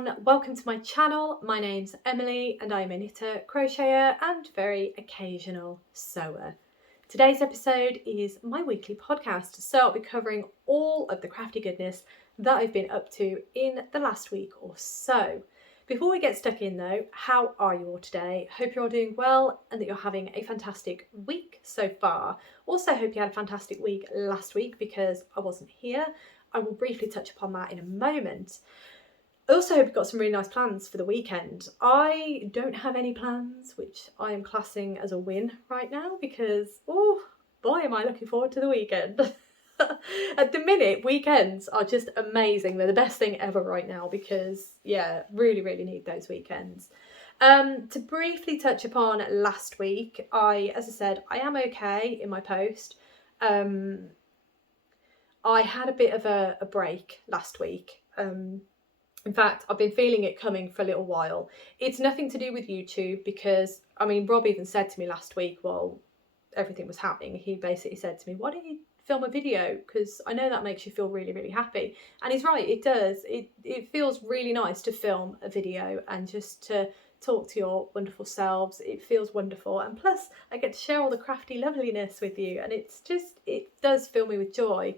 everyone, welcome to my channel. My name's Emily and I'm a knitter, crocheter and very occasional sewer. Today's episode is my weekly podcast, so I'll be covering all of the crafty goodness that I've been up to in the last week or so. Before we get stuck in though, how are you all today? Hope you're all doing well and that you're having a fantastic week so far. Also hope you had a fantastic week last week because I wasn't here. I will briefly touch upon that in a moment. I also hope you've got some really nice plans for the weekend. I don't have any plans, which I am classing as a win right now because, oh boy, am I looking forward to the weekend. At the minute, weekends are just amazing. They're the best thing ever right now because, yeah, really need those weekends. To briefly touch upon last week, as I said, I am okay in my post. I had a bit of a break last week. In fact, I've been feeling it coming for a little while. It's nothing to do with YouTube because, I mean, Rob even said to me last week while everything was happening, he basically said to me, why don't you film a video? Because I know that makes you feel really happy. And he's right, it does. It feels really nice to film a video and just to talk to your wonderful selves. It feels wonderful. And plus, I get to share all the crafty loveliness with you. And it does fill me with joy.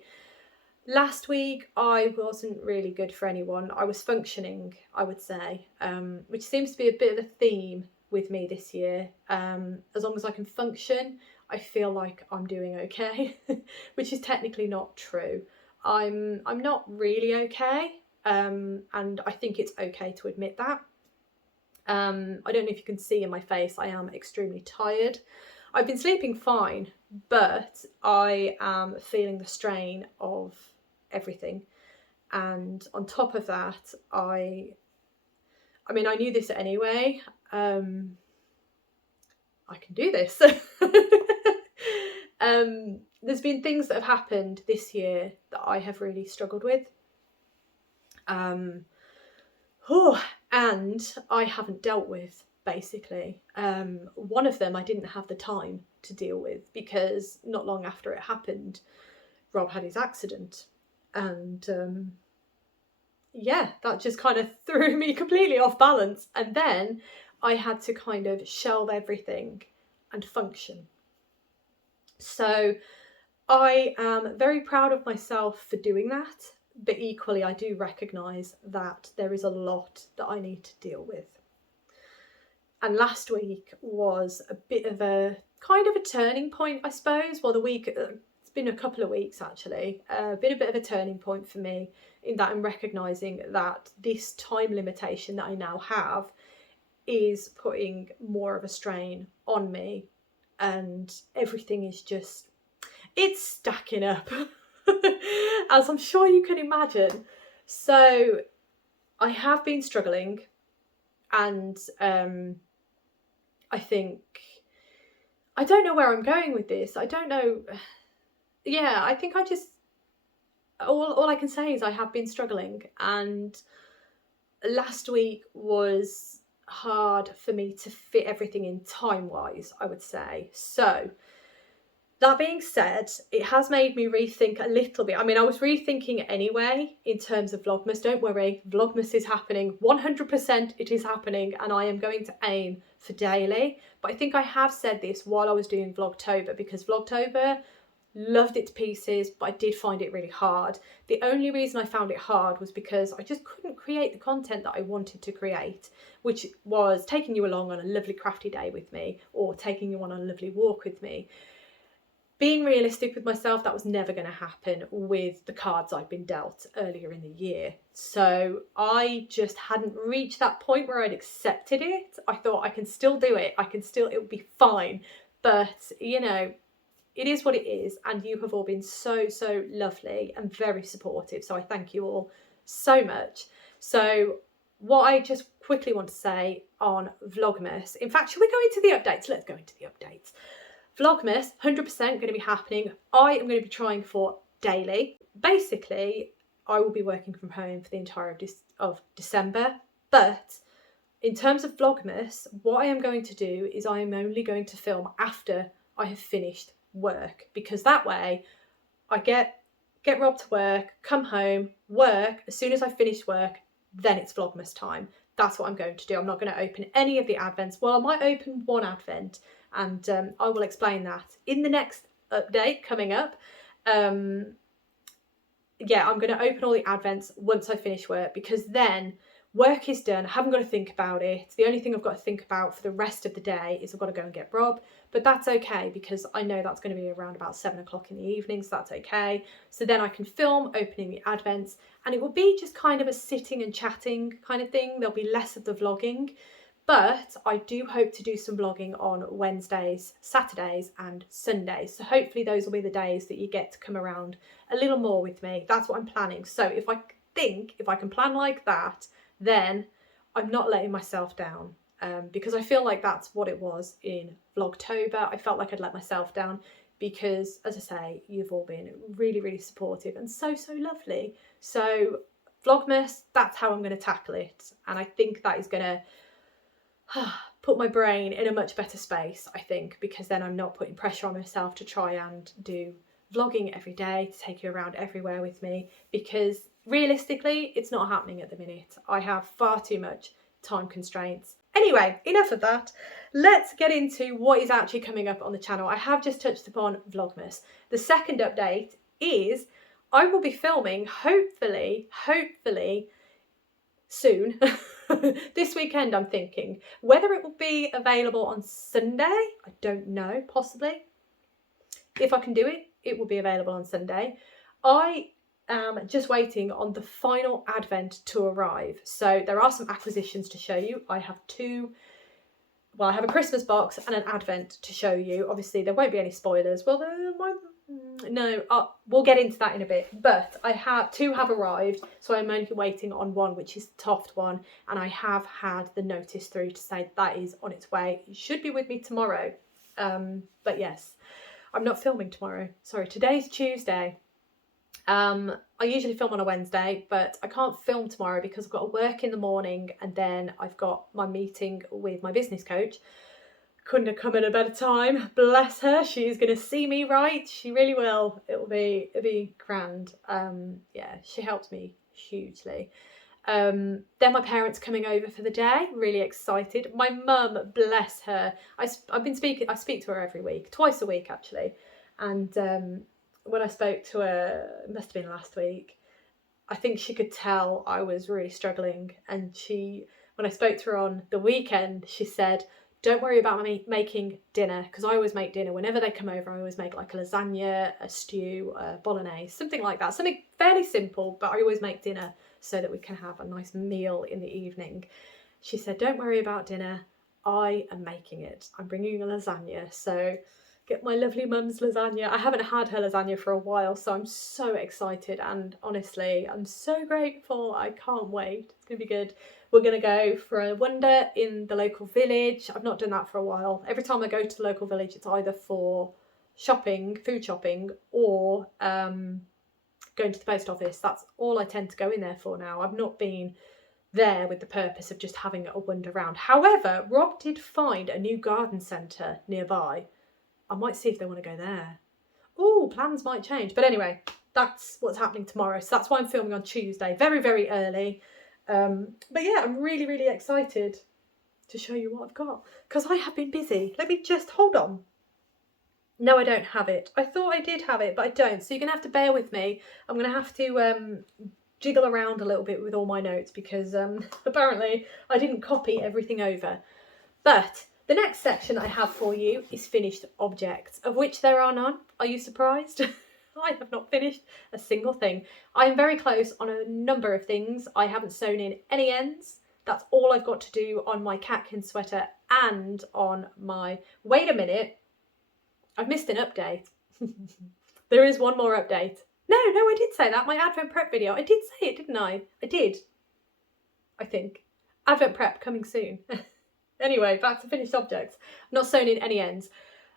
Last week, I wasn't really good for anyone. I was functioning, I would say, which seems to be a bit of a theme with me this year. As long as I can function, I feel like I'm doing okay, which is technically not true. I'm not really okay, and I think it's okay to admit that. I don't know if you can see in my face, I am extremely tired. I've been sleeping fine, but I am feeling the strain of everything. And on top of that, I mean, I knew this anyway. I can do this. There's been things that have happened this year that I have really struggled with. And I haven't dealt with, basically. One of them I didn't have the time to deal with because not long after it happened, Rob had his accident. And yeah, that just kind of threw me completely off balance. And then I had to kind of shelve everything and function. So I am very proud of myself for doing that. But equally, I do recognise that there is a lot that I need to deal with. And last week was a bit of a kind of a turning point, I suppose. Well, it's been a couple of weeks actually. Been a bit of a turning point for me in that I'm recognising that this time limitation that I now have is putting more of a strain on me, and everything is it's stacking up. As I'm sure you can imagine. So I have been struggling, and I think I don't know where I'm going with this. I don't know. Yeah, I think all I can say is I have been struggling, and last week was hard for me to fit everything in time-wise, I would say. So that being said, it has made me rethink a little bit. I mean, I was rethinking anyway in terms of Vlogmas. Don't worry, Vlogmas is happening. 100% it is happening, and I am going to aim for daily. But I think I have said this while I was doing Vlogtober, because Vlogtober, loved it to pieces, but I did find it really hard. The only reason I found it hard was because I just couldn't create the content that I wanted to create, which was taking you along on a lovely crafty day with me, or taking you on a lovely walk with me. Being realistic with myself, that was never going to happen with the cards I'd been dealt earlier in the year. So I just hadn't reached that point where I'd accepted it. I thought I can still do it. It'll be fine. But, you know, it is what it is. And you have all been so lovely and very supportive. So I thank you all so much. So what I just quickly want to say on Vlogmas, in fact, should we go into the updates? Let's go into the updates. Vlogmas, 100% going to be happening. I am going to be trying for daily. Basically, I will be working from home for the entirety of December. But in terms of Vlogmas, what I am going to do is I am only going to film after I have finished work. Because that way, I get Rob to work, come home, work. As soon as I finish work, then it's Vlogmas time. That's what I'm going to do. I'm not going to open any of the advents. Well, I might open one advent, and I will explain that in the next update coming up. Yeah, I'm going to open all the advents once I finish work, because then work is done. I haven't got to think about it. The only thing I've got to think about for the rest of the day is I've got to go and get Rob, but that's okay because I know that's going to be around about 7 o'clock in the evening, so that's okay. So then I can film opening the advents, and it will be just kind of a sitting and chatting kind of thing. There'll be less of the vlogging, but I do hope to do some vlogging on Wednesdays, Saturdays and Sundays. So hopefully those will be the days that you get to come around a little more with me. That's what I'm planning. So if I can plan like that, then I'm not letting myself down, because I feel like that's what it was in Vlogtober. I felt like I'd let myself down because, as I say, you've all been really, really supportive and so lovely. So Vlogmas, that's how I'm going to tackle it. And I think that is going to put my brain in a much better space, I think, because then I'm not putting pressure on myself to try and do vlogging every day, to take you around everywhere with me, because realistically it's not happening at the minute. I have far too much time constraints. Anyway, enough of that. Let's get into what is actually coming up on the channel. I have just touched upon Vlogmas. The second update is I will be filming, hopefully soon, this weekend I'm thinking. Whether it will be available on Sunday, I don't know, possibly. If I can do it, it will be available on Sunday. I am just waiting on the final advent to arrive. So there are some acquisitions to show you. I have I have a Christmas box and an advent to show you. Obviously there won't be any spoilers. Well, we'll get into that in a bit, but two have arrived, so I'm only waiting on one, which is the Toft one, and I have had the notice through to say that is on its way. It should be with me tomorrow, but yes, I'm not filming tomorrow. Sorry, today's Tuesday. I usually film on a Wednesday, but I can't film tomorrow because I've got to work in the morning, and then I've got my meeting with my business coach. Couldn't have come at a better time. Bless her. She's going to see me right. She really will. It'll be grand. Yeah, she helped me hugely. Then my parents coming over for the day. Really excited. My mum, bless her. I speak to her every week, twice a week actually. And when I spoke to her, it must have been last week, I think she could tell I was really struggling. And when I spoke to her on the weekend, she said, don't worry about me making dinner, because I always make dinner. Whenever they come over, I always make like a lasagna, a stew, a bolognese, something like that. Something fairly simple, but I always make dinner so that we can have a nice meal in the evening. She said, don't worry about dinner. I am making it. I'm bringing a lasagna. So get my lovely mum's lasagna. I haven't had her lasagna for a while, so I'm so excited. And honestly, I'm so grateful. I can't wait. It's going to be good. We're going to go for a wander in the local village. I've not done that for a while. Every time I go to the local village, it's either for shopping, food shopping, or going to the post office. That's all I tend to go in there for now. I've not been there with the purpose of just having a wander around. However, Rob did find a new garden centre nearby. I might see if they want to go there. Oh, plans might change. But anyway, that's what's happening tomorrow. So that's why I'm filming on Tuesday, very early. But yeah, I'm really excited to show you what I've got, because I have been busy. Let me just hold on. No, I don't have it. I thought I did have it, but I don't. So you're gonna have to bear with me. I'm gonna have to jiggle around a little bit with all my notes, because apparently I didn't copy everything over. But the next section I have for you is finished objects, of which there are none. Are you surprised? I have not finished a single thing. I am very close on a number of things. I haven't sewn in any ends. That's all I've got to do on my catkin sweater and on my... Wait a minute. I've missed an update. There is one more update. No, I did say that. My Advent prep video. I did say it, didn't I? I did. I think. Advent prep coming soon. Anyway, back to finished objects. I'm not sewn in any ends.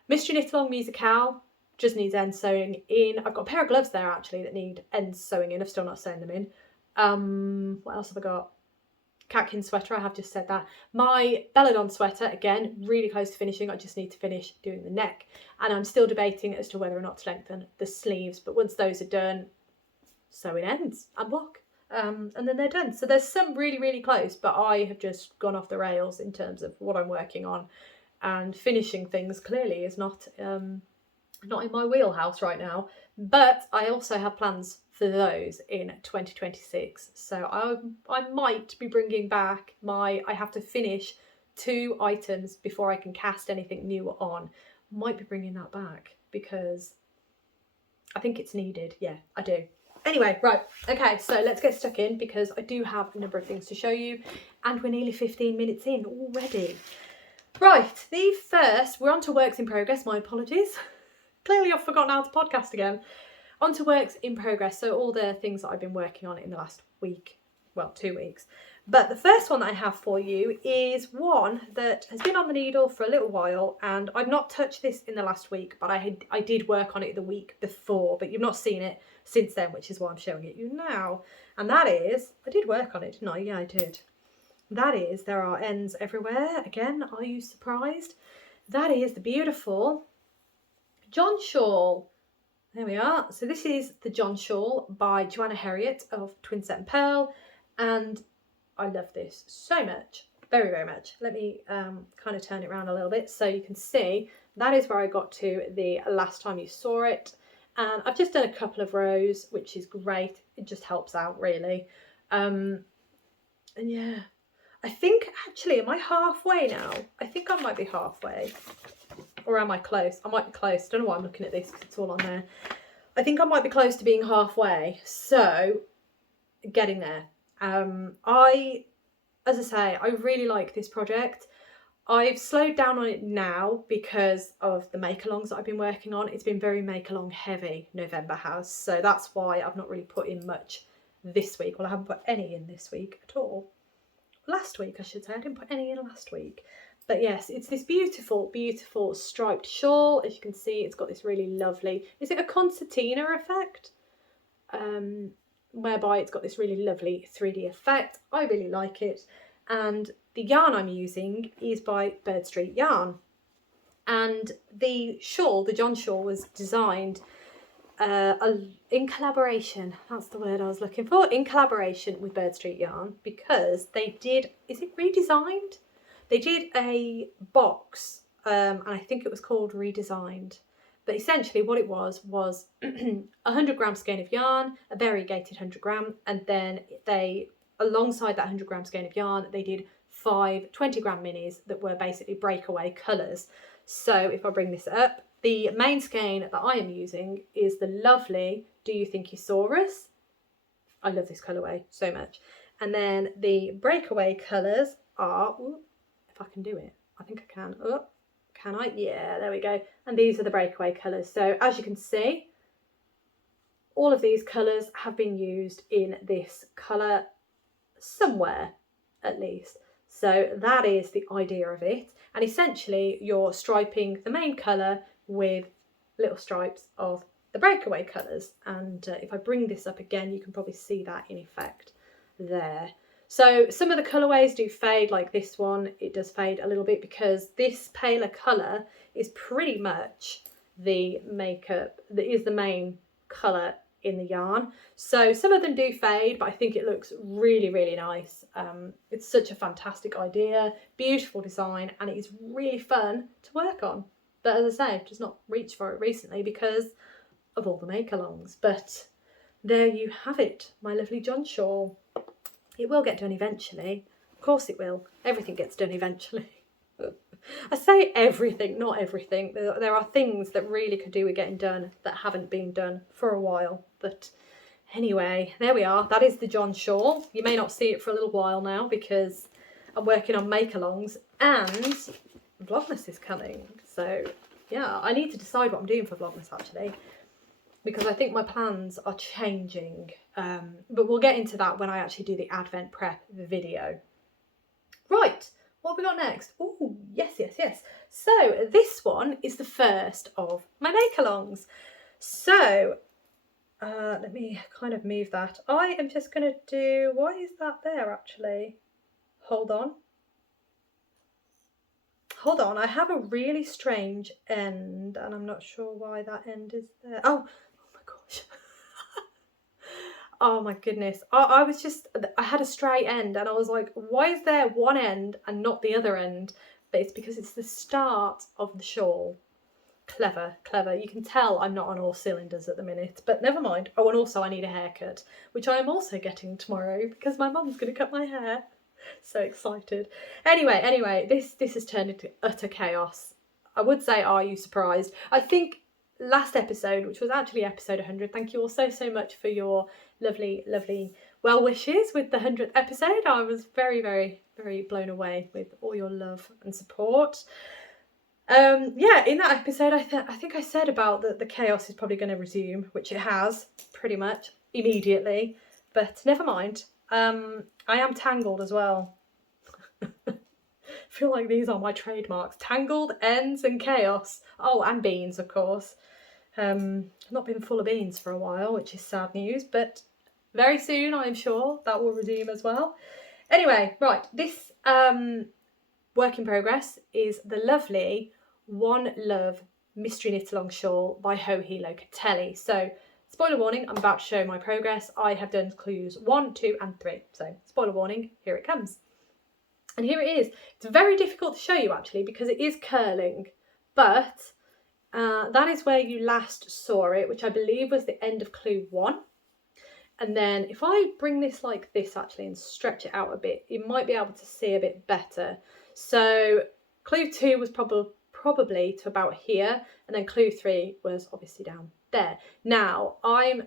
Mystery Knit Along Musicale just needs ends sewing in. I've got a pair of gloves there actually that need ends sewing in. I've still not sewn them in. What else have I got? Catkin sweater, I have just said that. My Belladon sweater, again, really close to finishing. I just need to finish doing the neck. And I'm still debating as to whether or not to lengthen the sleeves. But once those are done, sew in ends. And look, and then they're done. So there's some really, really close, but I have just gone off the rails in terms of what I'm working on, and finishing things clearly is not in my wheelhouse right now. But I also have plans for those in 2026. So I might be bringing back I have to finish 2 items before I can cast anything new on. Might be bringing that back because I think it's needed. Yeah, I do. Anyway, right, okay, so let's get stuck in because I do have a number of things to show you, and we're nearly 15 minutes in already. Right, we're on to works in progress, my apologies. Clearly I've forgotten how to podcast again. On to works in progress, so all the things that I've been working on in the last week, well, 2 weeks. But the first one that I have for you is one that has been on the needle for a little while, and I've not touched this in the last week, but I did work on it the week before, but you've not seen it since then, which is why I'm showing it you now. And that is, I did work on it, didn't I? Yeah, I did. That is, there are ends everywhere. Again, are you surprised? That is the beautiful Jon Shawl. There we are. So this is the Jon Shawl by Joanna Herriot of Twinset and Pearl, and I love this so much, very, very much. Let me kind of turn it around a little bit so you can see that is where I got to the last time you saw it. And I've just done a couple of rows, which is great. It just helps out really. And yeah, I think actually, am I halfway now? I think I might be halfway. Or am I close? I might be close. I don't know why I'm looking at this because it's all on there. I think I might be close to being halfway. So, getting there. As I say, I really like this project. I've slowed down on it now because of the make-alongs that I've been working on. It's been very make-along heavy, November has. So that's why I've not really put in much this week. Well, I haven't put any in this week at all. Last week, I should say. I didn't put any in last week. But yes, it's this beautiful, beautiful striped shawl. As you can see, it's got this really lovely, is it a concertina effect? Whereby it's got this really lovely 3D effect. I really like it. And the yarn I'm using is by Bird Street Yarn. And the shawl, the Jon Shawl, was designed in collaboration, that's the word I was looking for, in collaboration with Bird Street Yarn, because they did, is it redesigned? They did a box, and I think it was called Redesigned. But essentially what it was a 100 gram skein of yarn, a variegated 100 gram, and then they, alongside that 100 gram skein of yarn, they did 5 20 gram minis that were basically breakaway colours. So if I bring this up, the main skein that I am using is the lovely Do You Think You Saurus? I love this colourway so much. And then the breakaway colours are, ooh, if I can do it, I think I can. Oh, can I? Yeah, there we go. And these are the breakaway colours. So as you can see, all of these colours have been used in this colour somewhere at least. So that is the idea of it. And essentially you're striping the main colour with little stripes of the breakaway colours. And if I bring this up again, you can probably see that in effect there. So some of the colourways do fade, like this one, it does fade a little bit because this paler colour is pretty much the makeup that is the main colour in the yarn. So some of them do fade, but I think it looks really, really nice. It's such a fantastic idea, beautiful design, and it is really fun to work on. But as I say, I've just not reached for it recently because of all the make-alongs. But there you have it, my lovely Jon Shawl. It will get done eventually. Of course it will. Everything gets done eventually. I say everything, not everything. There are things that really could do with getting done that haven't been done for a while. But anyway, there we are. That is the Jon Shawl. You may not see it for a little while now because I'm working on make-alongs and Vlogmas is coming. So yeah, I need to decide what I'm doing for Vlogmas actually, because I think my plans are changing. But we'll get into that when I actually do the Advent prep video. Right, what have we got next? Oh, yes, yes, yes. So this one is the first of my make-alongs. So let me kind of move that. I am just going to do, why is that there actually? Hold on. Hold on, I have a really strange end and I'm not sure why that end is there. Oh my gosh. Oh my goodness. I was just, I had a straight end and I was like, why is there one end and not the other end? But it's because it's the start of the shawl. Clever, clever. You can tell I'm not on all cylinders at the minute, but never mind. Oh, and also I need a haircut, which I am also getting tomorrow because my mum's going to cut my hair. So excited. Anyway, this has turned into utter chaos. I would say, are you surprised? I think last episode, which was actually episode 100, thank you all so much for your lovely well wishes with the 100th episode. I was very blown away with all your love and support. Yeah, in that episode I think I said about that the chaos is probably going to resume, which it has pretty much immediately, but never mind. I am tangled as well. I feel like these are my trademarks: tangled, ends and chaos. Oh, and beans, of course. I've not been full of beans for a while, which is sad news, but very soon I'm sure that will resume as well. Anyway, right, this work in progress is the lovely One Love Mystery Knit Along Shawl by Ho He Locatelli. So, spoiler warning, I'm about to show my progress. I have done clues 1, 2 and 3. So, spoiler warning, here it comes. And here it is. It's very difficult to show you actually because it is curling, but that is where you last saw it, which I believe was the end of clue 1. And then if I bring this like this actually and stretch it out a bit, you might be able to see a bit better. So clue 2 was probably to about here, and then clue 3 was obviously down there. Now I'm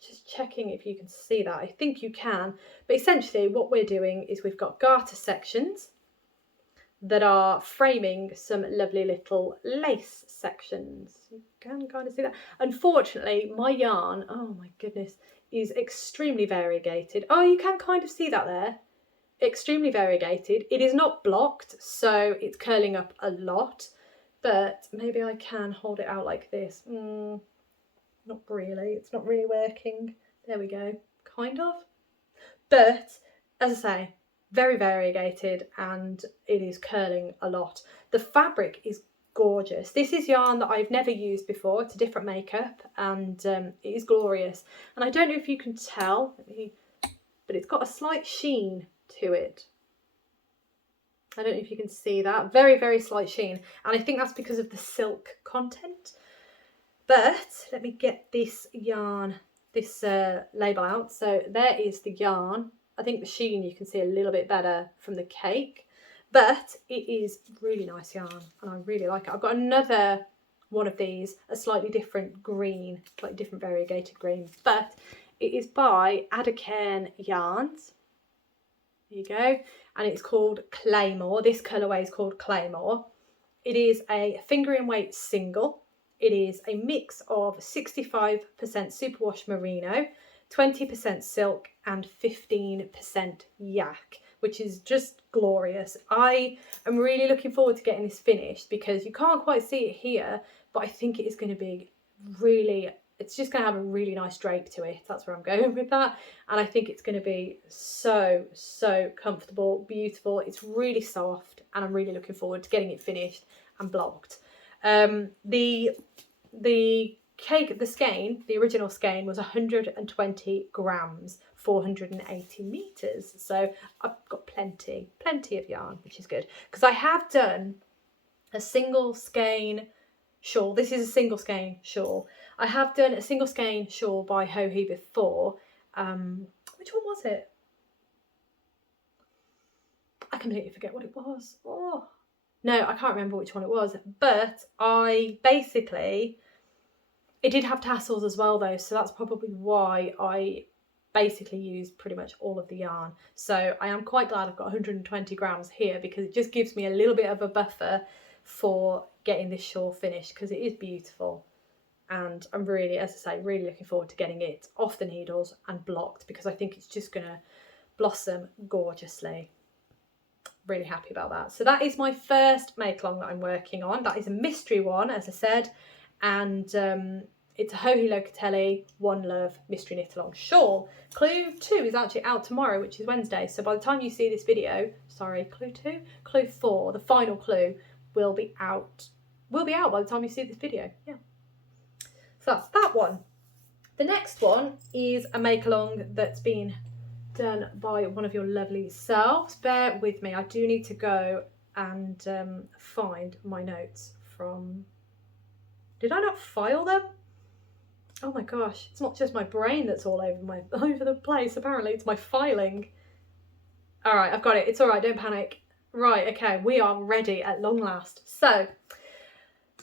just checking if you can see that. I think you can, but essentially what we're doing is we've got garter sections that are framing some lovely little lace sections. You can kind of see that. Unfortunately, my yarn, oh my goodness, is extremely variegated. Oh, you can kind of see that there. Extremely variegated. It is not blocked, so it's curling up a lot, but maybe I can hold it out like this. Not really. It's not really working. There we go. Kind of. But, as I say, very variegated and it is curling a lot. The fabric is gorgeous. This is yarn that I've never used before. It's a different makeup and it is glorious. And I don't know if you can tell, but it's got a slight sheen to it. I don't know if you can see that. Very slight sheen. And I think that's because of the silk content. But let me get this yarn, this label out. So there is the yarn. I think the sheen you can see a little bit better from the cake, but it is really nice yarn and I really like it. I've got another one of these, a slightly different green, like different variegated green, but it is by Adacairn Yarns. There you go. And it's called Claymore. This colourway is called Claymore. It is a finger weight single. It is a mix of 65% superwash merino, 20% silk and 15% yak, which is just glorious. I am really looking forward to getting this finished because you can't quite see it here, but I think it is going to be really, it's just going to have a really nice drape to it. That's where I'm going with that. And I think it's going to be so comfortable, beautiful. It's really soft and I'm really looking forward to getting it finished and blocked. The cake, the skein, the original skein was 120 grams, 480 meters. So I've got plenty of yarn, which is good because I have done a single skein shawl. This is a single skein shawl. I have done a single skein shawl by Ho He before. Which one was it? I completely forget what it was. Oh no, I can't remember which one it was, but I basically, it did have tassels as well though, so that's probably why I basically used pretty much all of the yarn. So I am quite glad I've got 120 grams here because it just gives me a little bit of a buffer for getting this shawl finished because it is beautiful. And I'm really, as I say, really looking forward to getting it off the needles and blocked because I think it's just going to blossom gorgeously. Really happy about that. So that is my first make along that I'm working on. That is a mystery one, as I said, and it's a Ho He Locatelli One Love Mystery Knit Along Shawl. Clue 2 is actually out tomorrow, which is Wednesday. So by the time you see this video, sorry, clue 2, clue 4, the final clue will be out. Will be out by the time you see this video. Yeah. So that's that one. The next one is a make along that's been done by one of your lovely selves. Bear with me, I do need to go and find my notes from... Did I not file them? Oh my gosh, it's not just my brain that's all over the place, apparently it's my filing. All right, I've got it, it's all right, don't panic. Right, okay, we are ready at long last. So,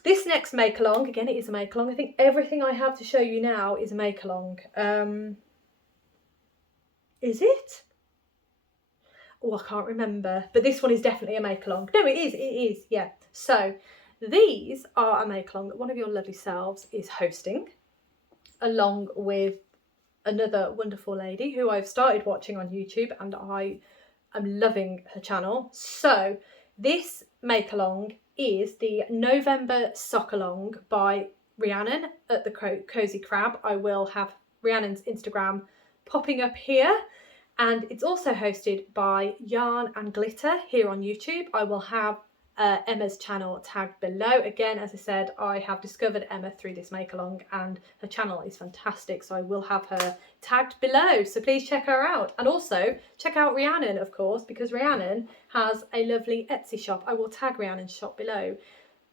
this next make along, again it is a make along. I think everything I have to show you now is a make along. Is it? Oh, I can't remember, but this one is definitely a make along. No, it is, yeah. So, these are a make along that one of your lovely selves is hosting, along with another wonderful lady who I've started watching on YouTube, and I am loving her channel. So this make along is the November sock along by Rhiannon at the Cozy Crab. I will have Rhiannon's Instagram popping up here, and it's also hosted by Yarn and Glitter here on YouTube. I will have Emma's channel tagged below. Again, as I said, I have discovered Emma through this make along, and her channel is fantastic, so I will have her tagged below, so please check her out. And also check out Rhiannon, of course, because Rhiannon has a lovely Etsy shop. I will tag Rhiannon's shop below.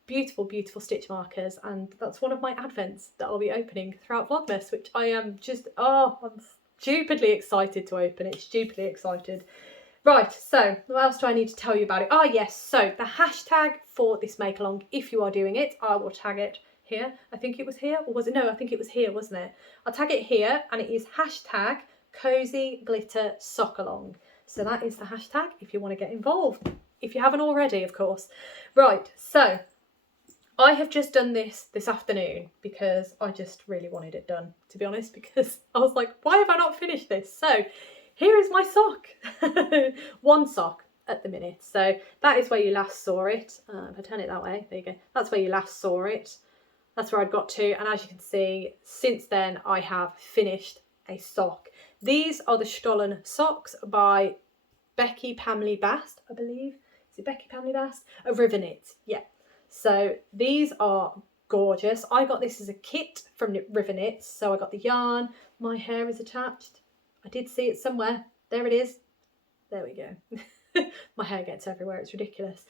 Beautiful, beautiful stitch markers, and that's one of my advents that I'll be opening throughout Vlogmas, which I am just, I'm stupidly excited to open it, stupidly excited. Right, so what else do I need to tell you about it? Ah, yes, so the hashtag for this make along, if you are doing it, I will tag it here. I think it was here, or was it? No, I think it was here, wasn't it? I'll tag it here, and it is hashtag Cozy Glitter Sock Along. So that is the hashtag if you want to get involved, if you haven't already, of course. Right, so I have just done this afternoon because I just really wanted it done, to be honest, because I was like, why have I not finished this? So here is my sock. One sock at the minute. So that is where you last saw it. If I turn it that way, there you go. That's where you last saw it. That's where I'd got to. And as you can see, since then I have finished a sock. These are the Stollen Socks by Becky Pamely Bast, I believe. Is it Becky Pamely Bast? A River Knit, yeah. So these are gorgeous. I got this as a kit from River Knits. So I got the yarn, my hair is attached. I did see it somewhere. There it is. There we go. My hair gets everywhere. It's ridiculous.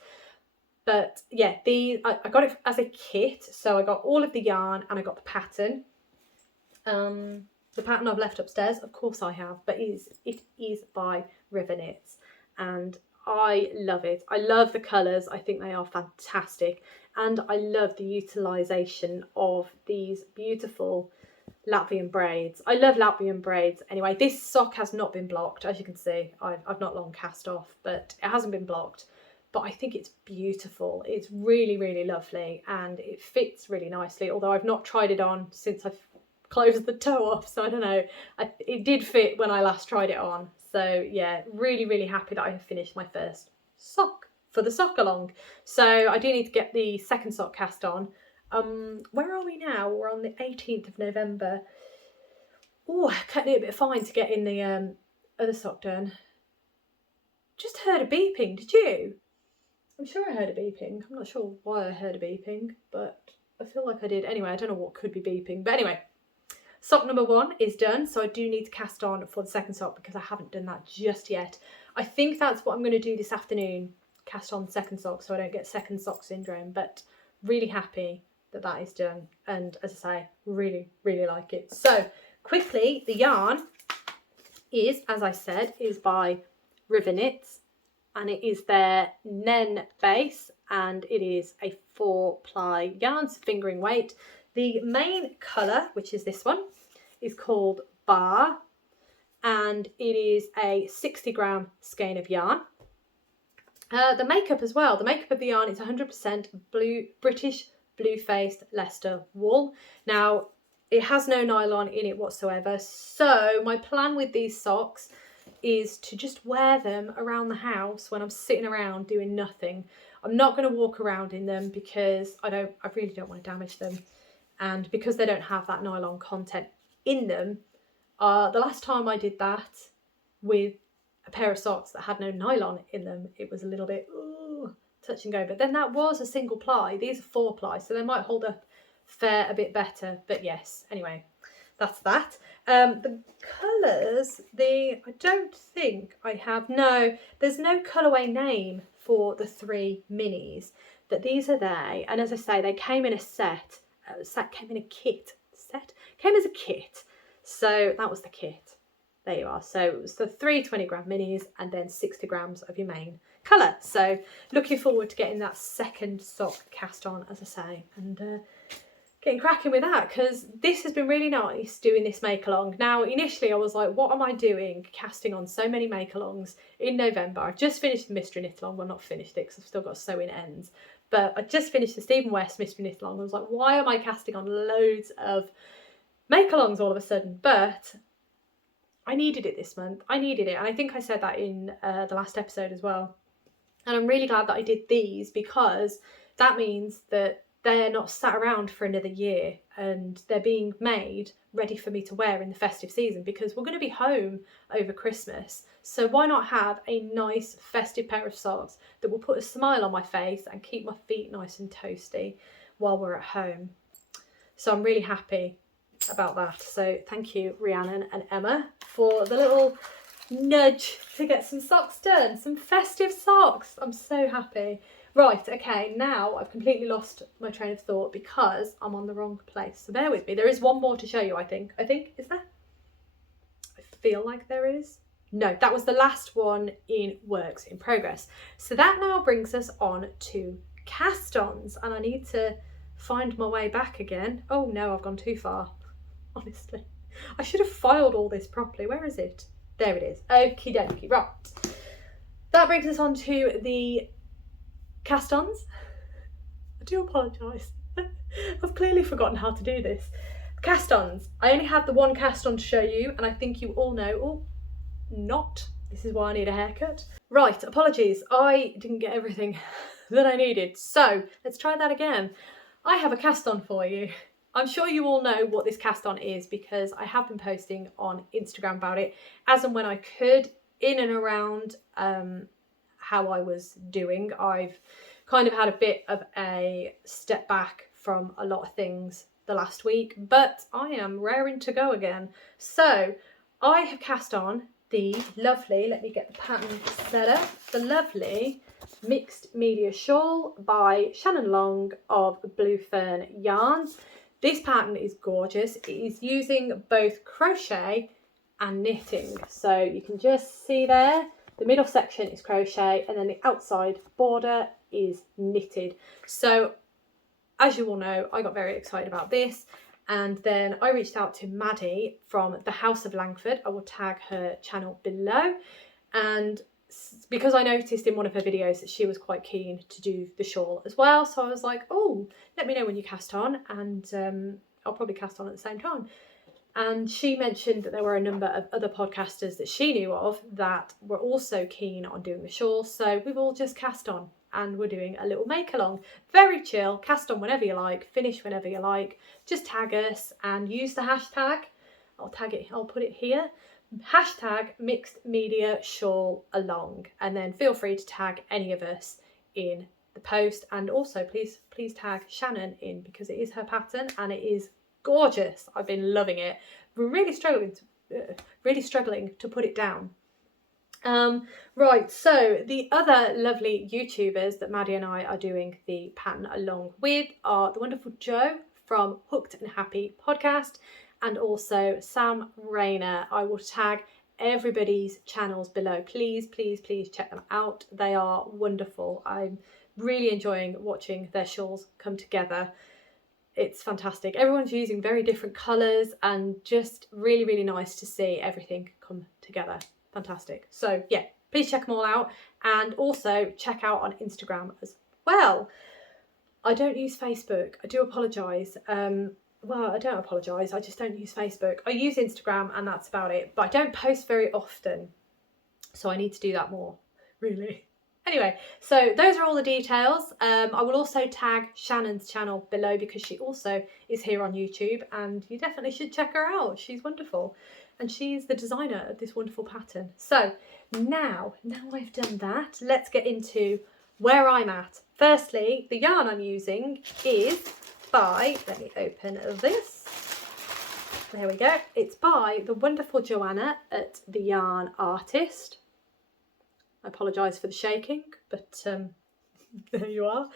But yeah, I got it as a kit. So I got all of the yarn and I got the pattern. The pattern I've left upstairs, of course I have, but it is by River Knits, and I love it. I love the colours. I think they are fantastic, and I love the utilisation of these beautiful Latvian braids. I love Latvian braids. Anyway, this sock has not been blocked, as you can see. I've not long cast off, but it hasn't been blocked. But I think it's beautiful. It's really, really lovely, and it fits really nicely. Although I've not tried it on since I've closed the toe off, so I don't know. It did fit when I last tried it on. So yeah, really, really happy that I have finished my first sock for the sock along. So I do need to get the second sock cast on. Where are we now? We're on the 18th of November. Oh, cutting it a bit fine to get in the other sock done. Just heard a beeping, did you? I'm sure I heard a beeping. I'm not sure why I heard a beeping, but I feel like I did. Anyway, I don't know what could be beeping, but anyway. Sock number 1 is done, so I do need to cast on for the second sock because I haven't done that just yet. I think that's what I'm going to do this afternoon, cast on the second sock so I don't get second sock syndrome, but really happy that that is done, and as I say, really, really like it. So quickly, the yarn is, as I said, is by River Knits, and it is their Nen base, and it is a 4-ply yarn, so fingering weight. The main colour, which is this one, is called Bar, and it is a 60-gram skein of yarn. The makeup as well. The makeup of the yarn is 100% British blue-faced Leicester wool. Now, it has no nylon in it whatsoever, so my plan with these socks is to just wear them around the house when I'm sitting around doing nothing. I'm not going to walk around in them because I really don't want to damage them. And because they don't have that nylon content in them, the last time I did that with a pair of socks that had no nylon in them, it was a little bit touch and go. But then that was a single ply. These are 4-ply, so they might hold up a bit better. But yes, anyway. that's that. The colours, I don't think I have, no, there's no colourway name for the 3 minis, but these are they. And as I say, they came in a set, came in a kit, came as a kit. So that was the kit. There you are. So it was the 3 20-gram minis and then 60 grams of your main colour. So looking forward to getting that second sock cast on, as I say, and getting cracking with that, because this has been really nice doing this make along. Now initially I was like, what am I doing casting on so many make alongs in November? I've just finished the mystery knit along. Well, not finished it because I've still got to sew in ends, but I just finished the Stephen West mystery knit along. I was like, why am I casting on loads of make alongs all of a sudden? But I needed it this month. I needed it, and I think I said that in the last episode as well. And I'm really glad that I did these, because that means that they're not sat around for another year and they're being made ready for me to wear in the festive season, because we're going to be home over Christmas. So why not have a nice festive pair of socks that will put a smile on my face and keep my feet nice and toasty while we're at home. So I'm really happy about that. So thank you, Rhiannon and Emma, for the little nudge to get some socks done, some festive socks. I'm so happy. Right, okay, now I've completely lost my train of thought because I'm on the wrong place. So bear with me. There is one more to show you, I think. Is there? I feel like there is. No, that was the last one in works in progress. So that now brings us on to cast-ons, and I need to find my way back again. Oh no, I've gone too far, honestly. I should have filed all this properly. Where is it? There it is. Okie dokie. Right. That brings us on to the cast-ons. I do apologise. I've clearly forgotten how to do this. Cast-ons. I only had the one cast-on to show you, and I think you all know, oh, not. This is why I need a haircut. Right, apologies. I didn't get everything that I needed. So let's try that again. I have a cast-on for you. I'm sure you all know what this cast-on is because I have been posting on Instagram about it as and when I could, in and around how I was doing. I've kind of had a bit of a step back from a lot of things the last week, but I am raring to go again. So I have cast on the lovely, let me get the pattern set up, the lovely Mixed Media Shawl by Shannon Long of Blue Fern Yarns. This pattern is gorgeous. It is using both crochet and knitting. So you can just see there, the middle section is crochet and then the outside border is knitted. So as you all know, I got very excited about this. And then I reached out to Maddie from the House of Langford. I will tag her channel below. And because I noticed in one of her videos that she was quite keen to do the shawl as well. So I was like, oh, let me know when you cast on, and I'll probably cast on at the same time. And she mentioned that there were a number of other podcasters that she knew of that were also keen on doing the shawl. So we've all just cast on and we're doing a little make along. Very chill, cast on whenever you like, finish whenever you like. Just tag us and use the hashtag. I'll tag it, I'll put it here. Hashtag Mixed Media Shawl Along, and then feel free to tag any of us in the post, and also please tag Shannon in because it is her pattern and it is gorgeous. I've been loving it. We're really struggling to put it down. Right, so the other lovely YouTubers that Maddie and I are doing the pattern along with are the wonderful Joe from Hooked and Happy podcast, and also Sam Rayner. I will tag everybody's channels below. Please check them out. They are wonderful. I'm really enjoying watching their shawls come together. It's fantastic. Everyone's using very different colours and just really nice to see everything come together. Fantastic. So yeah, please check them all out, and also check out on Instagram as well. I don't use Facebook. I do apologise. Well, I don't apologise, I just don't use Facebook. I use Instagram and that's about it, but I don't post very often, so I need to do that more, really. Anyway, so those are all the details. I will also tag Shannon's channel below because she also is here on YouTube, and you definitely should check her out. She's wonderful, and she's the designer of this wonderful pattern. So now I've done that, let's get into where I'm at. Firstly, the yarn I'm using is by, let me open this. There we go. It's by the wonderful Joanna at The Yarn Artist. I apologise for the shaking, but there you are.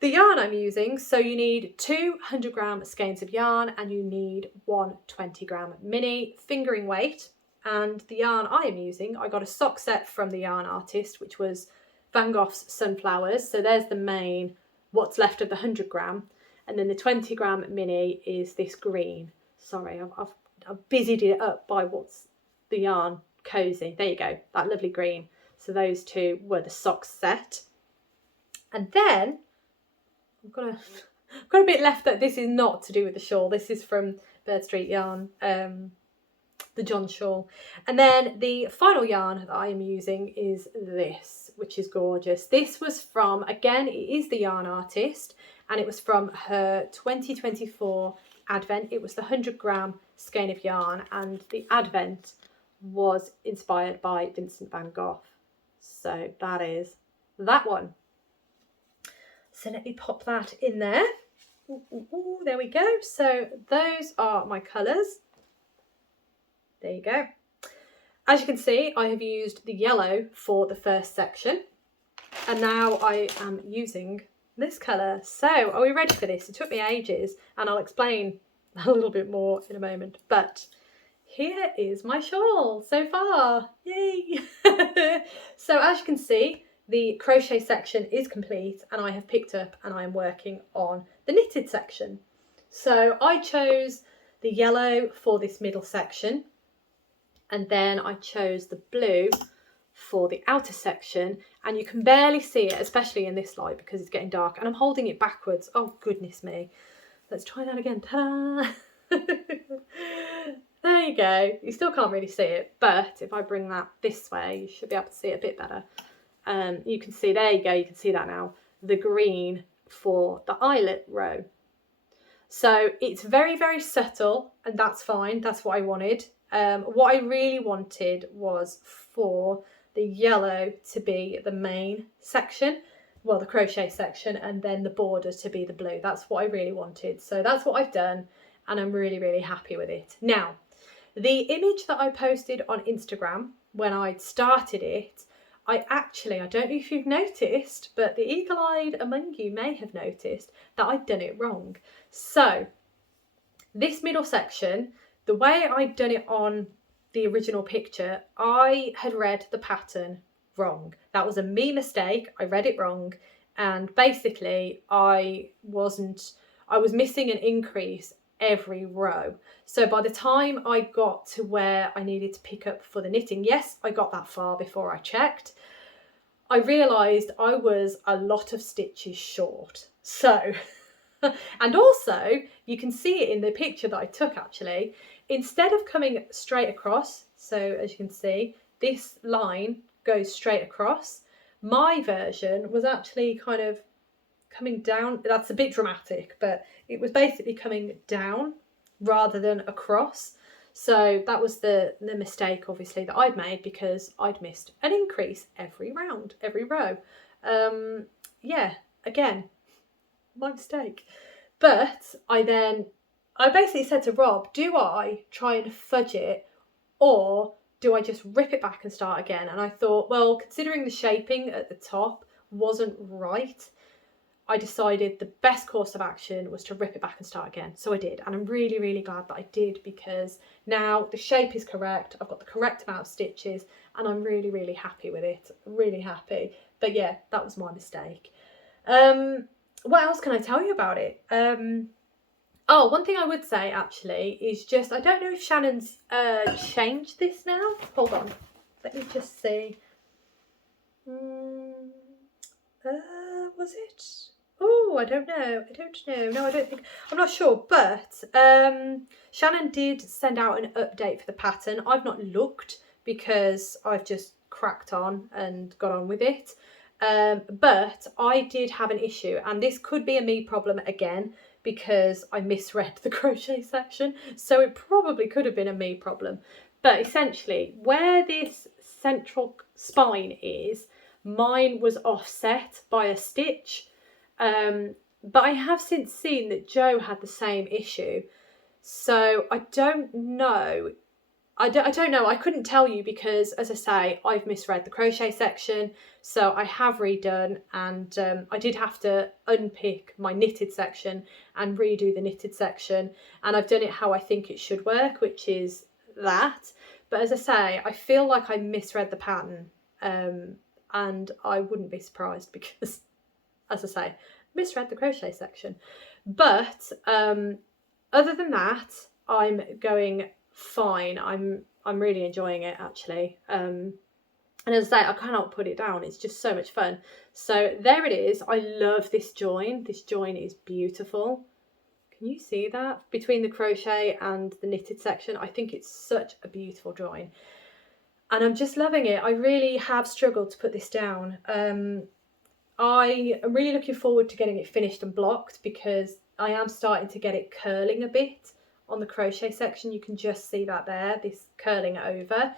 The yarn I'm using, so you need 200-gram skeins of yarn and you need 1 20-gram mini fingering weight. And the yarn I am using, I got a sock set from The Yarn Artist, which was Van Gogh's Sunflowers. So there's the main, what's left of the 100-gram. And then the 20-gram mini is this green. Sorry, I've busied it up by what's the yarn cozy. There you go, that lovely green. So those two were the sock set. And then I've got a bit left that this is not to do with the shawl. This is from Bird Street Yarn, the Jon Shawl. And then the final yarn that I am using is this, which is gorgeous. This was from, again, it is The Yarn Artist, and it was from her 2024 Advent. It was the 100-gram skein of yarn, and the Advent was inspired by Vincent van Gogh. So that is that one. So let me pop that in there. Ooh, there we go. So those are my colours. There you go. As you can see, I have used the yellow for the first section. And now I am using this colour. So are we ready for this? It took me ages, and I'll explain a little bit more in a moment. But here is my shawl so far. Yay! So as you can see, the crochet section is complete, and I have picked up and I am working on the knitted section. So I chose the yellow for this middle section, and then I chose the blue for the outer section, and you can barely see it, especially in this light because it's getting dark, and I'm holding it backwards. Oh goodness me. Let's try that again. Ta-da! There you go. You still can't really see it, but if I bring that this way, you should be able to see it a bit better. You can see, there you go, you can see that now, the green for the eyelet row. So it's very, very subtle, and that's fine. That's what I wanted. What I really wanted was for the yellow to be the main section, well, the crochet section, and then the border to be the blue. That's what I really wanted. So that's what I've done, and I'm really, really happy with it. Now, the image that I posted on Instagram when I'd started it, I don't know if you've noticed, but the eagle-eyed among you may have noticed that I'd done it wrong. So this middle section, the way I'd done it on the original picture, I had read the pattern wrong. That was a me mistake. I read it wrong, and basically I was missing an increase every row. So by the time I got to where I needed to pick up for the knitting, yes, I got that far before I checked, I realised I was a lot of stitches short. So, and also you can see it in the picture that I took actually, instead of coming straight across, so as you can see, this line goes straight across, my version was actually kind of coming down. That's a bit dramatic, but it was basically coming down rather than across. So that was the mistake obviously that I'd made, because I'd missed an increase every row. Yeah, again, my mistake. But I basically said to Rob, do I try and fudge it, or do I just rip it back and start again? And I thought, well, considering the shaping at the top wasn't right, I decided the best course of action was to rip it back and start again. So I did, and I'm really, really glad that I did, because now the shape is correct, I've got the correct amount of stitches, and I'm really, really happy with it. Really happy. But yeah, that was my mistake. What else can I tell you about it? Oh, one thing I would say actually is just, I don't know if Shannon's changed this now. Hold on, let me just see. Was it? Oh, I don't know. No, I don't think. I'm not sure. But Shannon did send out an update for the pattern. I've not looked because I've just cracked on and got on with it. But I did have an issue, and this could be a me problem again, because I misread the crochet section. So it probably could have been a me problem. But essentially, where this central spine is, mine was offset by a stitch. But I have since seen that Jo had the same issue. So I don't know. I don't know. I couldn't tell you because, as I say, I've misread the crochet section. So I have redone, and I did have to unpick my knitted section and redo the knitted section. And I've done it how I think it should work, which is that. But as I say, I feel like I misread the pattern, and I wouldn't be surprised because, as I say, misread the crochet section. But other than that, I'm going fine. I'm really enjoying it, actually. And as I say, I cannot put it down. It's just so much fun. So there it is. I love this join. This join is beautiful. Can you see that? Between the crochet and the knitted section, I think it's such a beautiful join. And I'm just loving it. I really have struggled to put this down. I am really looking forward to getting it finished and blocked because I am starting to get it curling a bit on the crochet section. You can just see that there, this curling over.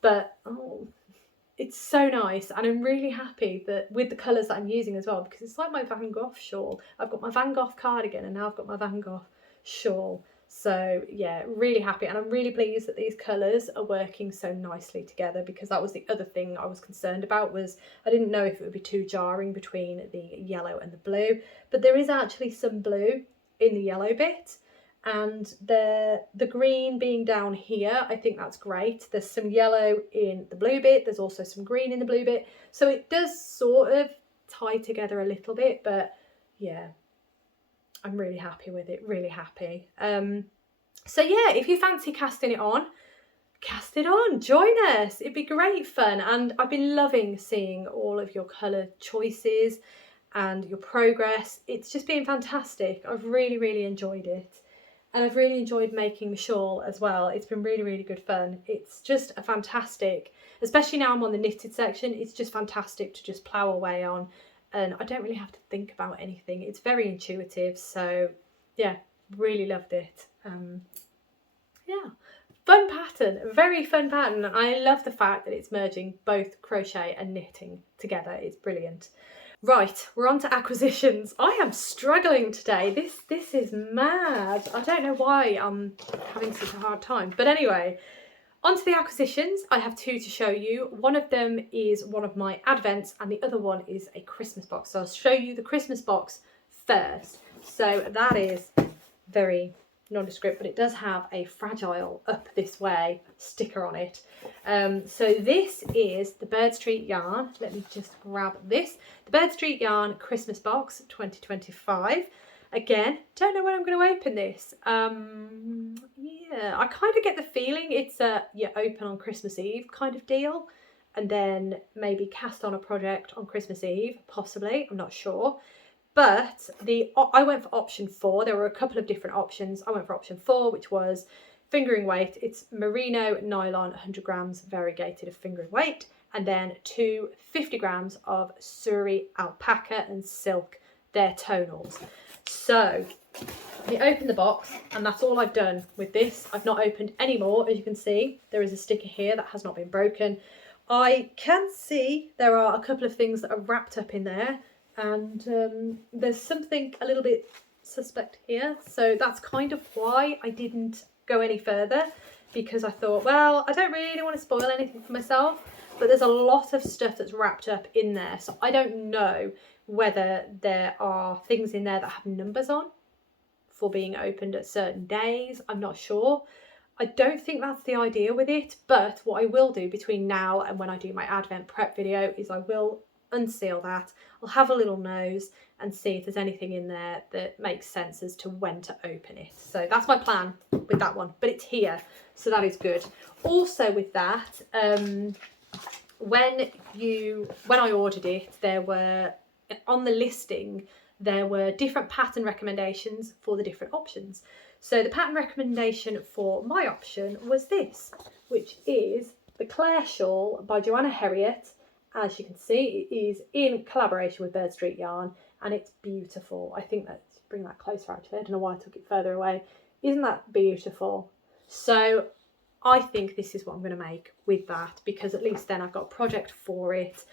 But oh, it's so nice, and I'm really happy that with the colours that I'm using as well, because it's like my Van Gogh shawl. I've got my Van Gogh cardigan and now I've got my Van Gogh shawl. So yeah, really happy, and I'm really pleased that these colours are working so nicely together, because that was the other thing I was concerned about. Was I didn't know if it would be too jarring between the yellow and the blue, but there is actually some blue in the yellow bit, and the green being down here, I think that's great. There's some yellow in the blue bit, there's also some green in the blue bit, so it does sort of tie together a little bit. But yeah, I'm really happy with it, really happy. So yeah, if you fancy casting it on, cast it on, join us, it'd be great fun. And I've been loving seeing all of your colour choices and your progress. It's just been fantastic. I've really enjoyed it, and I've really enjoyed making the shawl as well. It's been really good fun. It's just a fantastic, especially now I'm on the knitted section, it's just fantastic to just plough away on, and I don't really have to think about anything. It's very intuitive. So yeah, really loved it. Yeah, fun pattern, very fun pattern. I love the fact that it's merging both crochet and knitting together. It's brilliant. Right, we're on to acquisitions. I am struggling today. This is mad. I don't know why I'm having such a hard time. But anyway, on to the acquisitions. I have two to show you. One of them is one of my advents, and the other one is a Christmas box. So I'll show you the Christmas box first. So that is very nondescript, but it does have a fragile up this way sticker on it. So this is the Bird Street yarn. Let me just grab this. The Bird Street yarn Christmas box 2025. Again, don't know when I'm going to open this. Yeah, I kind of get the feeling it's a open on Christmas Eve kind of deal, and then maybe cast on a project on Christmas Eve, possibly. I'm not sure. But I went for option 4. There were a couple of different options. I went for option 4, which was fingering weight. It's merino nylon 100 grams variegated of fingering weight, and then 2 50 grams of Suri alpaca and silk, their tonals. So we open the box, and that's all I've done with this. I've not opened any more. As you can see, there is a sticker here that has not been broken. I can see there are a couple of things that are wrapped up in there, and there's something a little bit suspect here, so that's kind of why I didn't go any further, because I thought, well, I don't really want to spoil anything for myself, but there's a lot of stuff that's wrapped up in there, so I don't know whether there are things in there that have numbers on for being opened at certain days. I'm not sure. I don't think that's the idea with it, but what I will do between now and when I do my advent prep video is I will unseal that. I'll have a little nose and see if there's anything in there that makes sense as to when to open it. So that's my plan with that one, but it's here, so that is good. Also with that, when I ordered it, there were, on the listing, there were different pattern recommendations for the different options. So the pattern recommendation for my option was this, which is the Claire Shawl by Joanna Herriot. As you can see, it is in collaboration with Bird Street Yarn, and it's beautiful. I think let's bring that closer actually. I don't know why I took it further away. Isn't that beautiful? So I think this is what I'm going to make with that, because at least then I've got a project for it,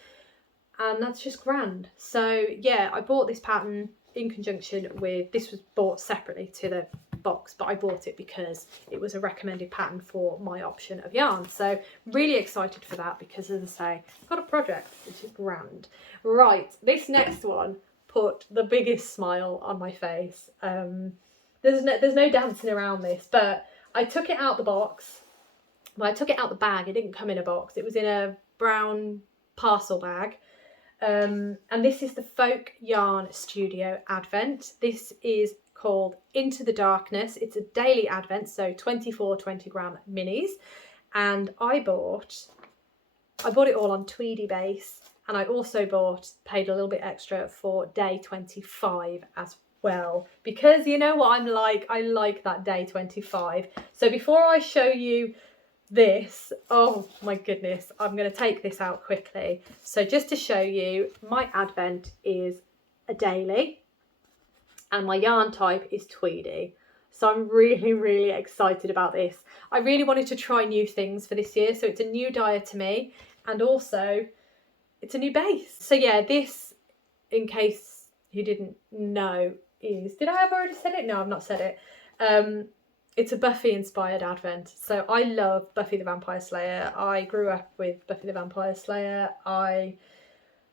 and that's just grand. So yeah, I bought this pattern in conjunction with, this was bought separately to the box, but I bought it because it was a recommended pattern for my option of yarn. So really excited for that because, as I say, I've got a project, which is grand. Right, this next one put the biggest smile on my face. There's no dancing around this, but I took it out the box. Well, I took it out the bag. It didn't come in a box. It was in a brown parcel bag. And this is the Folk Yarn Studio Advent. This is called Into the Darkness. It's a daily advent, so 24 20-gram minis. And I bought it all on Tweedy base, and I also paid a little bit extra for day 25 as well, because you know what I'm like, I like that day 25. So before I show you this, oh my goodness, I'm going to take this out quickly. So just to show you, my advent is a daily and my yarn type is Tweedy. So I'm really excited about this. I really wanted to try new things for this year, so it's a new dye to me, and also it's a new base. So yeah, this, in case you didn't know, is, did I have already said it? No, I've not said it. It's a Buffy inspired advent. So I love Buffy the Vampire Slayer. I grew up with Buffy the Vampire Slayer. I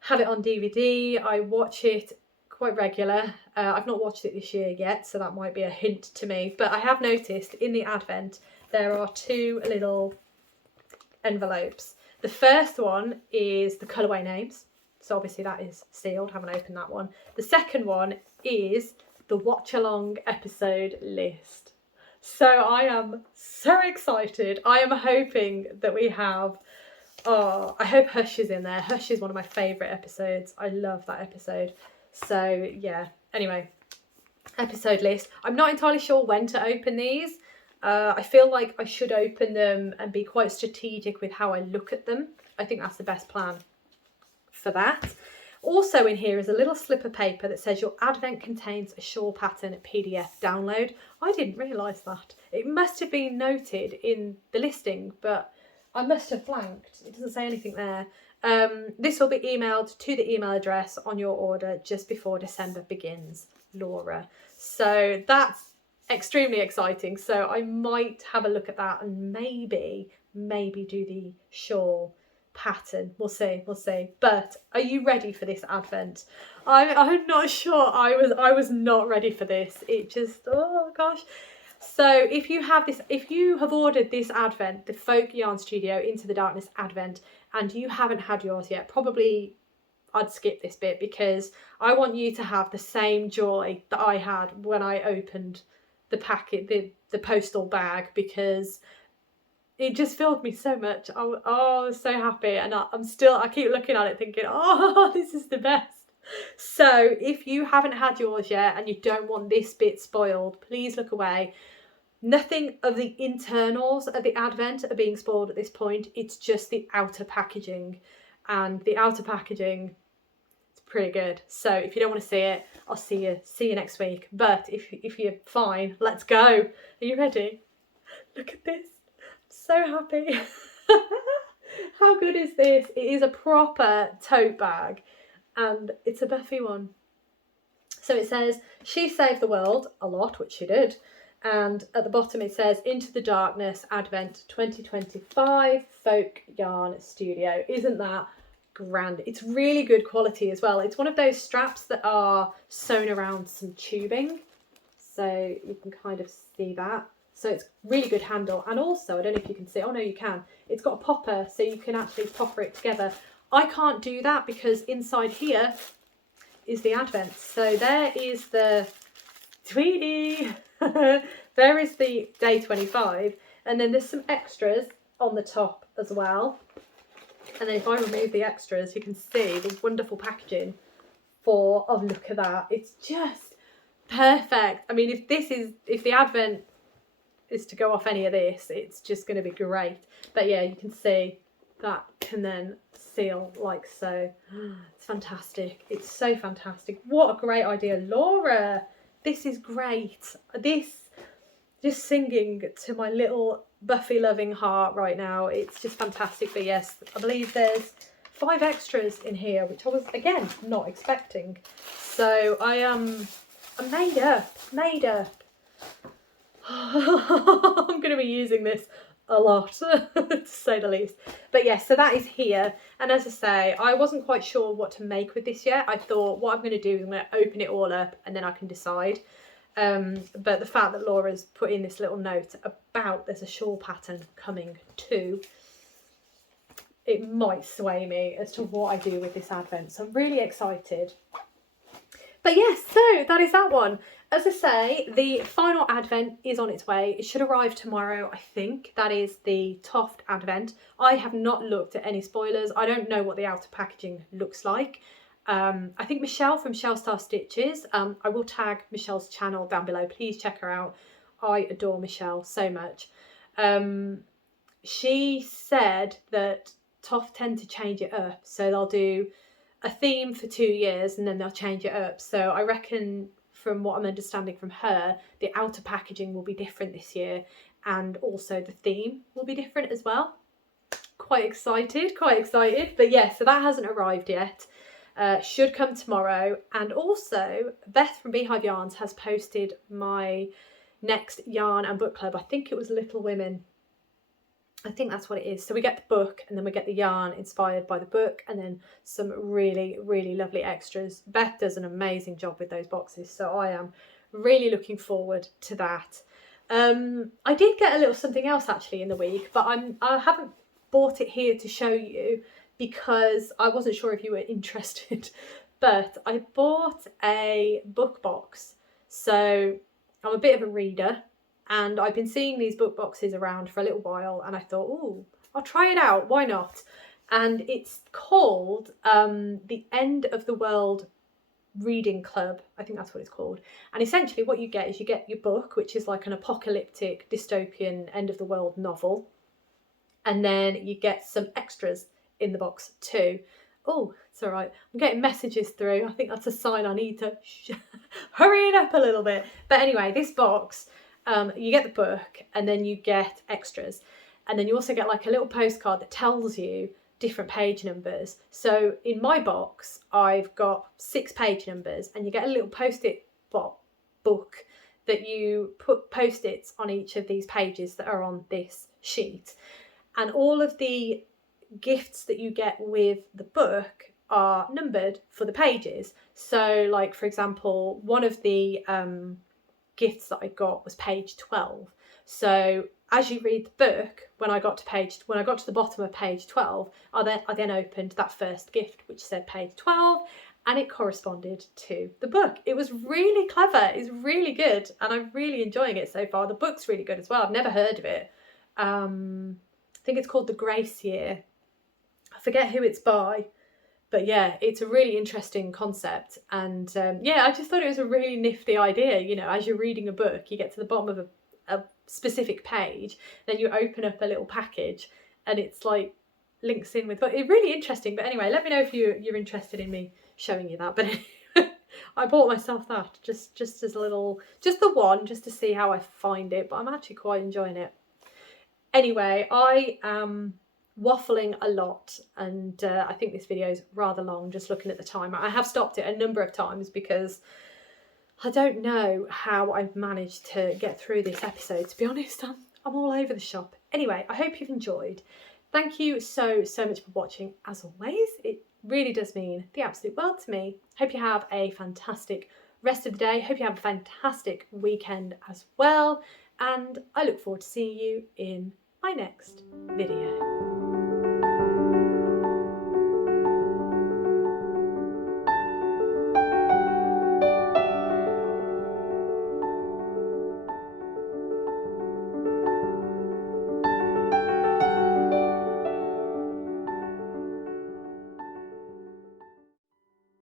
have it on DVD. I watch it quite regular. I've not watched it this year yet, so that might be a hint to me. But I have noticed in the advent there are two little envelopes. The first one is the colourway names. So obviously that is sealed, haven't opened that one. The second one is the watch along episode list. So I am so excited. I am hoping that we have, I hope Hush is in there. Hush is one of my favourite episodes. I love that episode. So yeah, anyway, episode list. I'm not entirely sure when to open these. I feel like I should open them and be quite strategic with how I look at them. I think that's the best plan for that. Also in here is a little slip of paper that says your advent contains a shawl pattern PDF download. I didn't realise that. It must have been noted in the listing, but I must have blanked. It doesn't say anything there. This will be emailed to the email address on your order just before December begins, Laura. So that's extremely exciting. So I might have a look at that and maybe do the shawl pattern. We'll see. But are you ready for this advent? I'm not sure. I was not ready for this. It just, oh gosh. So if you have ordered this advent, the Folk Yarn Studio Into the Darkness advent, and you haven't had yours yet, probably I'd skip this bit, because I want you to have the same joy that I had when I opened the packet, the postal bag, because it just filled me so much. I was so happy, and I keep looking at it thinking, oh, this is the best. So if you haven't had yours yet and you don't want this bit spoiled, please look away. Nothing of the internals of the advent are being spoiled at this point. It's just the outer packaging, and the outer packaging is pretty good. So if you don't want to see it, I'll see you next week. But if you're fine, let's go. Are you ready? Look at this. So happy. How good is this? It is a proper tote bag, and it's a Buffy one. So it says, she saved the world a lot, which she did. And at the bottom it says, Into the Darkness Advent 2025 Folk Yarn Studio. Isn't that grand? It's really good quality as well. It's one of those straps that are sewn around some tubing, so you can kind of see that. So it's really good handle, and also, I don't know if you can see, oh no you can, it's got a popper, so you can actually popper it together. I can't do that because inside here is the advent. So there is the Tweedy. There is the day 25, and then there's some extras on the top as well. And then if I remove the extras, you can see the wonderful packaging oh, look at that. It's just perfect. I mean, if the advent is to go off any of this, it's just going to be great. But yeah, you can see that can then seal like so. It's fantastic. It's so fantastic. What a great idea, Laura. This is great. This, just singing to my little Buffy loving heart right now. It's just fantastic. But yes, I believe there's 5 extras in here, which I was, again, not expecting. So I'm made up. I'm going to be using this a lot, to say the least. But yes, so that is here. And as I say, I wasn't quite sure what to make with this yet. I thought what I'm going to do is I'm going to open it all up and then I can decide. But the fact that Laura's put in this little note about there's a shawl pattern coming too, it might sway me as to what I do with this advent. So I'm really excited. But yes, so that is that one. As I say, the final advent is on its way. It should arrive tomorrow, I think. That is the Toft advent. I have not looked at any spoilers. I don't know what the outer packaging looks like. I think Michelle from Shell Star Stitches, I will tag Michelle's channel down below. Please check her out. I adore Michelle so much. She said that Toft tend to change it up. So they'll do a theme for 2 years and then they'll change it up. So I reckon, from what I'm understanding from her, the outer packaging will be different this year and also the theme will be different as well. Quite excited. But yeah, so that hasn't arrived yet. Should come tomorrow. And also Beth from Beehive Yarns has posted my next yarn and book club. I think it was Little Women. I think that's what it is. So we get the book and then we get the yarn inspired by the book and then some really, really lovely extras. Beth does an amazing job with those boxes, so I am really looking forward to that. I did get a little something else actually in the week, but I haven't bought it here to show you because I wasn't sure if you were interested. But I bought a book box. So I'm a bit of a reader. And I've been seeing these book boxes around for a little while and I thought, oh, I'll try it out, why not? And it's called the End of the World Reading Club. I think that's what it's called. And essentially what you get is you get your book, which is like an apocalyptic dystopian end of the world novel. And then you get some extras in the box too. Oh, it's all right. I'm getting messages through. I think that's a sign I need to hurry it up a little bit. But anyway, this box... you get the book and then you get extras and then you also get like a little postcard that tells you different page numbers. So in my box I've got 6 page numbers and you get a little post-it book that you put post-its on each of these pages that are on this sheet, and all of the gifts that you get with the book are numbered for the pages. So like for example, one of the gifts that I got was page 12. So as you read the book, when I got to the bottom of page 12, I then opened that first gift which said page 12 and it corresponded to the book. It was really clever. It's really good and I'm really enjoying it so far. The book's really good as well. I've never heard of it. I think it's called The Grace Year. I forget who it's by. But yeah, it's a really interesting concept. And yeah, I just thought it was a really nifty idea. You know, as you're reading a book, you get to the bottom of a specific page, then you open up a little package and it's like links in with, but it's really interesting. But anyway, let me know if you're interested in me showing you that. But anyway, I bought myself that just as a little, just the one, just to see how I find it. But I'm actually quite enjoying it. Anyway, I am waffling a lot and I think this video is rather long just looking at the timer. I have stopped it a number of times because I don't know how I've managed to get through this episode, to be honest. I'm all over the shop. Anyway, I hope you've enjoyed. Thank you so much for watching. As always, it really does mean the absolute world to me. Hope you have a fantastic rest of the day. Hope you have a fantastic weekend as well, and I look forward to seeing you in my next video.